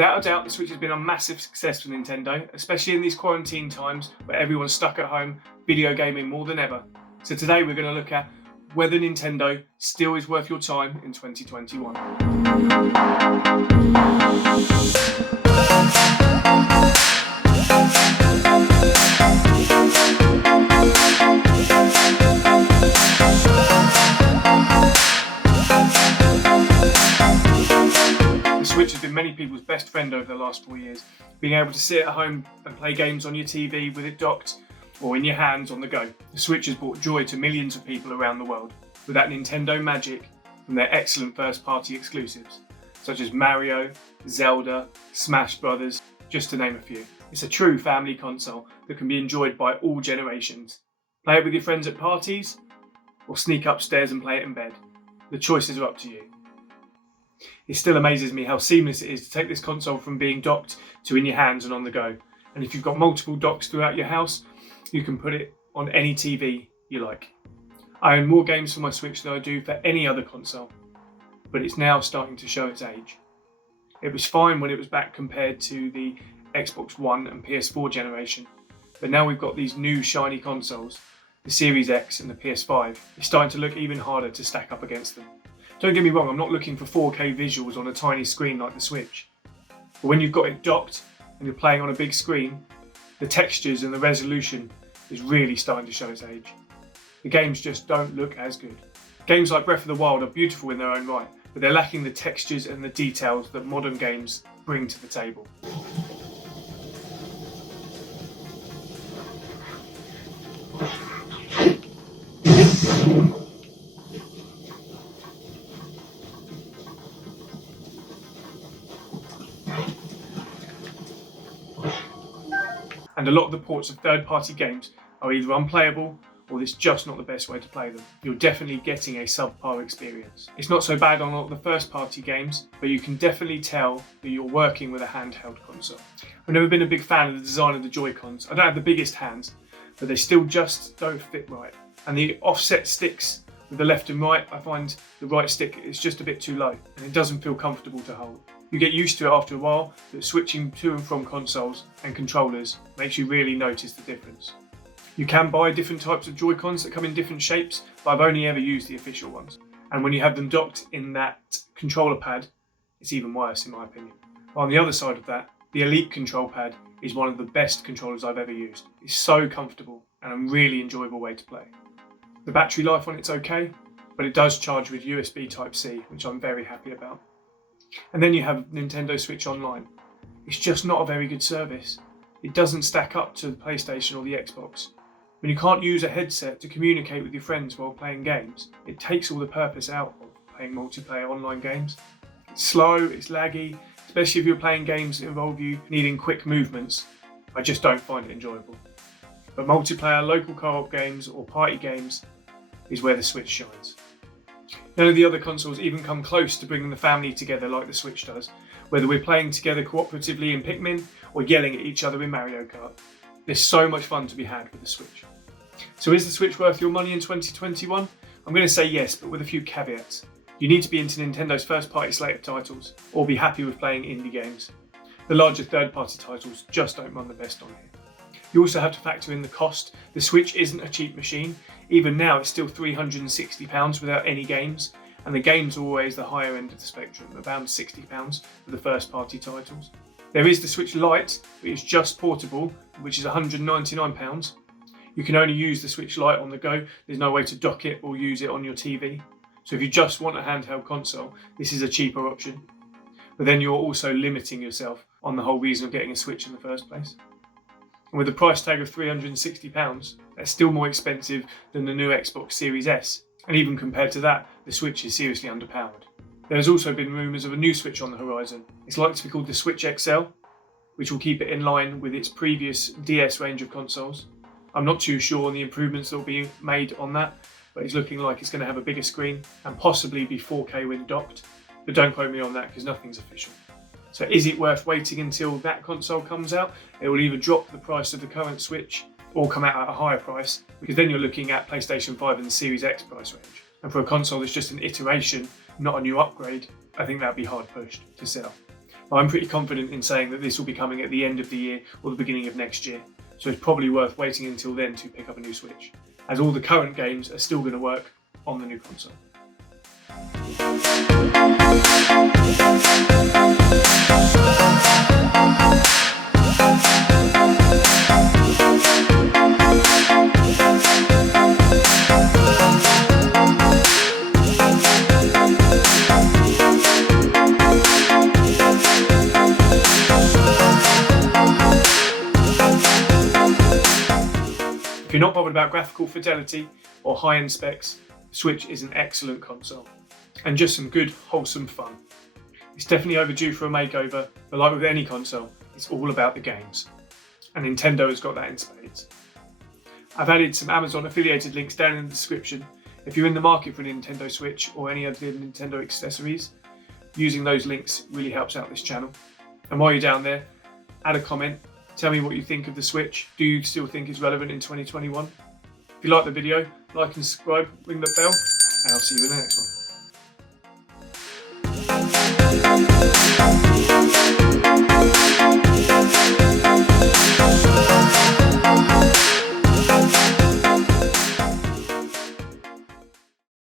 Without a doubt, the Switch has been a massive success for Nintendo, especially in these quarantine times where everyone's stuck at home, video gaming more than ever. So today we're going to look at whether Nintendo still is worth your time in 2021. The Switch has been many people's best friend over the last 4 years. Being able to sit at home and play games on your TV with it docked or in your hands on the go. The Switch has brought joy to millions of people around the world with that Nintendo magic from their excellent first-party exclusives, such as Mario, Zelda, Smash Brothers, just to name a few. It's a true family console that can be enjoyed by all generations. Play it with your friends at parties, or sneak upstairs and play it in bed. The choices are up to you. It still amazes me how seamless it is to take this console from being docked to in your hands and on the go. And if you've got multiple docks throughout your house, you can put it on any TV you like. I own more games for my Switch than I do for any other console, but it's now starting to show its age. It was fine when it was back compared to the Xbox One and PS4 generation, but now we've got these new shiny consoles, the Series X and the PS5. It's starting to look even harder to stack up against them. Don't get me wrong, I'm not looking for 4K visuals on a tiny screen like the Switch, but when you've got it docked and you're playing on a big screen, the textures and the resolution is really starting to show its age. The games just don't look as good. Games like Breath of the Wild are beautiful in their own right, but they're lacking the textures and the details that modern games bring to the table. And a lot of the ports of third-party games are either unplayable or it's just not the best way to play them. You're definitely getting a subpar experience. It's not so bad on a lot of the first-party games, but you can definitely tell that you're working with a handheld console. I've never been a big fan of the design of the Joy-Cons. I don't have the biggest hands, but they still just don't fit right. And the offset sticks with the left and right, I find the right stick is just a bit too low and it doesn't feel comfortable to hold. You get used to it after a while, but switching to and from consoles and controllers makes you really notice the difference. You can buy different types of Joy-Cons that come in different shapes, but I've only ever used the official ones. And when you have them docked in that controller pad, it's even worse in my opinion. On the other side of that, the Elite control pad is one of the best controllers I've ever used. It's so comfortable and a really enjoyable way to play. The battery life on it's okay, but it does charge with USB Type-C, which I'm very happy about. And then you have Nintendo Switch Online. It's just not a very good service. It doesn't stack up to the PlayStation or the Xbox. When you can't use a headset to communicate with your friends while playing games, it takes all the purpose out of playing multiplayer online games. It's slow, it's laggy, especially if you're playing games that involve you needing quick movements. I just don't find it enjoyable. But multiplayer, local co-op games or party games is where the Switch shines. None of the other consoles even come close to bringing the family together like the Switch does, whether we're playing together cooperatively in Pikmin or yelling at each other in Mario Kart. There's so much fun to be had with the Switch. So is the Switch worth your money in 2021? I'm going to say yes, but with a few caveats. You need to be into Nintendo's first-party slate of titles, or be happy with playing indie games. The larger third-party titles just don't run the best on here. You also have to factor in the cost. The Switch isn't a cheap machine. Even now it's still £360 without any games, and the games are always the higher end of the spectrum, around £60 for the first-party titles. There is the Switch Lite, which is just portable, which is £199. You can only use the Switch Lite on the go. There's no way to dock it or use it on your TV. So if you just want a handheld console, this is a cheaper option. But then you're also limiting yourself on the whole reason of getting a Switch in the first place. And with a price tag of £360, that's still more expensive than the new Xbox Series S. And even compared to that, the Switch is seriously underpowered. There has also been rumours of a new Switch on the horizon. It's likely to be called the Switch XL, which will keep it in line with its previous DS range of consoles. I'm not too sure on the improvements that will be made on that, but it's looking like it's going to have a bigger screen and possibly be 4K when docked. But don't quote me on that because nothing's official. So is it worth waiting until that console comes out? It will either drop the price of the current Switch or come out at a higher price, because then you're looking at PlayStation 5 and the Series X price range. And for a console that's just an iteration, not a new upgrade, I think that'd be hard pushed to sell. I'm pretty confident in saying that this will be coming at the end of the year or the beginning of next year, so it's probably worth waiting until then to pick up a new Switch, as all the current games are still going to work on the new console. If you're not bothered about graphical fidelity or high-end specs, the Switch is an excellent console, and just some good, wholesome fun. It's definitely overdue for a makeover, but like with any console, it's all about the games. And Nintendo has got that in spades. I've added some Amazon affiliated links down in the description. If you're in the market for a Nintendo Switch or any other Nintendo accessories, using those links really helps out this channel. And while you're down there, add a comment. Tell me what you think of the Switch. Do you still think it's relevant in 2021? If you like the video, like and subscribe, ring the bell, and I'll see you in the next one.